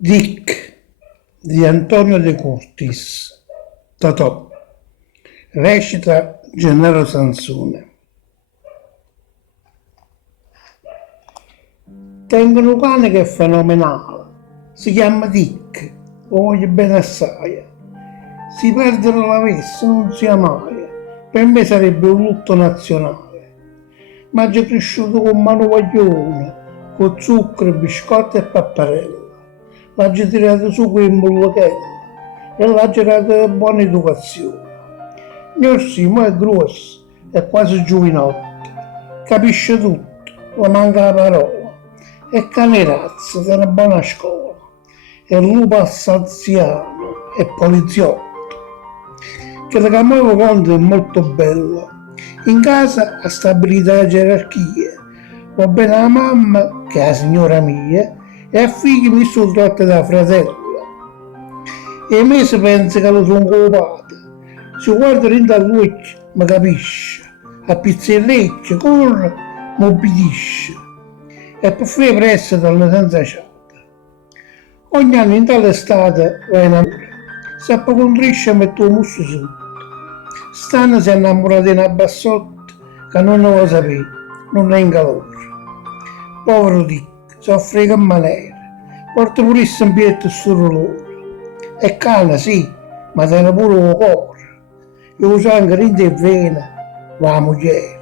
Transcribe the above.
Dick di Antonio De Curtis. Totò. Recita Gennaro Sansone. Tengo un cane che è fenomenale. Si chiama Dick, lo voglio bene assai. Si perde o l'avesse, non sia mai. Per me sarebbe un lutto nazionale. Mangia cresciuto con manovaglione, con zucchero, biscotti e papparella. L'ha tirato su con il bullocchello e l'ha girato buona educazione. Gnorsimo è grosso, è quasi giovinotto, capisce tutto, non manca la parola, è canerazzo, è una buona scuola, è lupo assaziano, è poliziotto. Che la chiamavo Conte è molto bello, in casa ha stabilito la gerarchia, va bene la mamma, che è la signora mia, e a figli mi sono tratte da fratello. E a me si pensa che lo sono colpato. Se guarda dentro all'occhio, mi capisce. A pizzellecchio, corre, mi obbedisce. E per fare presto torna senza ciata. Ogni anno in tale estate va in amore. Se poi contrisce mette un musso sotto. Stanno si è innamorato di una bassotta che non lo sapere, non è in calore. Povero Dick, soffre che maniera, porta purissimo un pietto sul dolore. È cane, sì, ma tiene pure il cuore. E lo sangue rende e vena, la moglie.